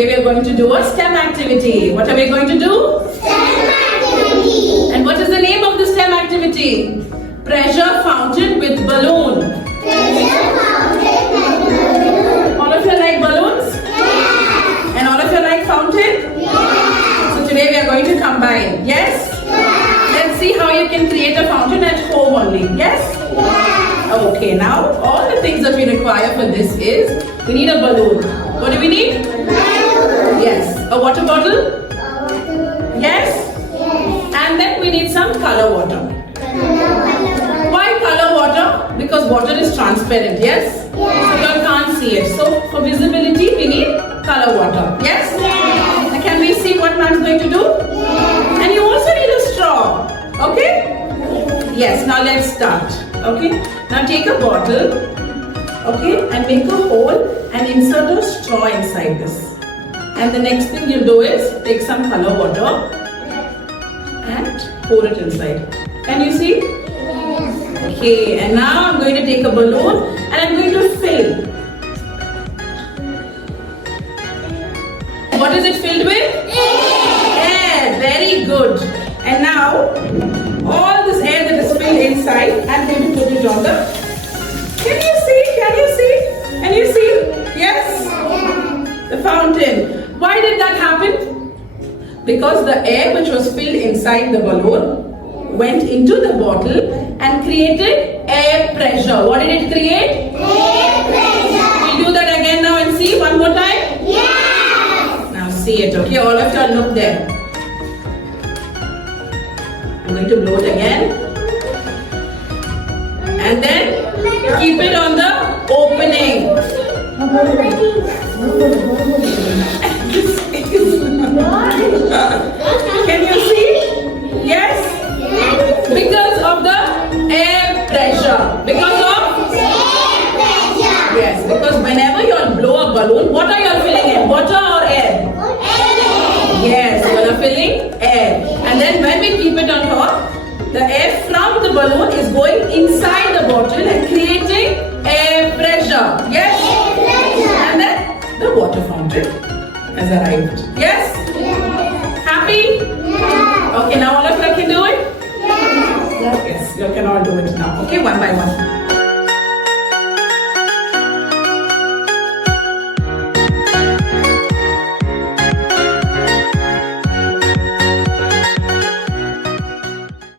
today we are going to do a STEM activity. What are we going to do? STEM activity. And what is the name of the STEM activity? Pressure fountain with balloon. Pressure fountain with balloon. All of you like balloons? Yes. And all of you like fountain? Yes. So today we are going to combine. Yes? Yes. Let's see how you can create a fountain at home only. Yes? Yes. Okay, now all the things that we require for this is we need a balloon. What do we need? Balloon. Yes. A water bottle? Yes? Yes. And then we need some color water. Why color water? Because water is transparent, yes? So you can't see it. So for visibility we need color water. Yes? Yes. Now can we see what man's going to do? Yes. And you also need a straw. Okay? Yes, now let's start. Okay? Now take a bottle, okay, and make a hole and insert a straw inside this. And the next thing you'll do is take some color water and pour it inside. Can you see? Yes. Okay, and now I'm going to take a balloon and I'm going to fill. What is it filled with? Air. Very good. And now all this air that is filled inside, I'm going to put it on the. Can you see? Can you see? Can you see? Yes? The fountain. Why did that happen? Because the air which was filled inside the balloon went into the bottle and created air pressure. What did it create? Air pressure. We'll do that again now and see one more time. Yes. Now see it, okay? All of y'all look there. I'm going to blow it again. And then keep it on the opening. Can you see? Yes? Because of the air pressure. Because of? Air pressure. Yes, because whenever you all blow a balloon, what are you all filling in? Water or air? Yes, you are filling air. And then when we keep it on top, the air from the balloon is going inside the bottle and creating air pressure. Yes? Air pressure. And then the water fountain has arrived. Yes? Yes. Happy? Yes. Okay, now all of you can do it? Yes. Yes, you can all do it now. Okay, one by one.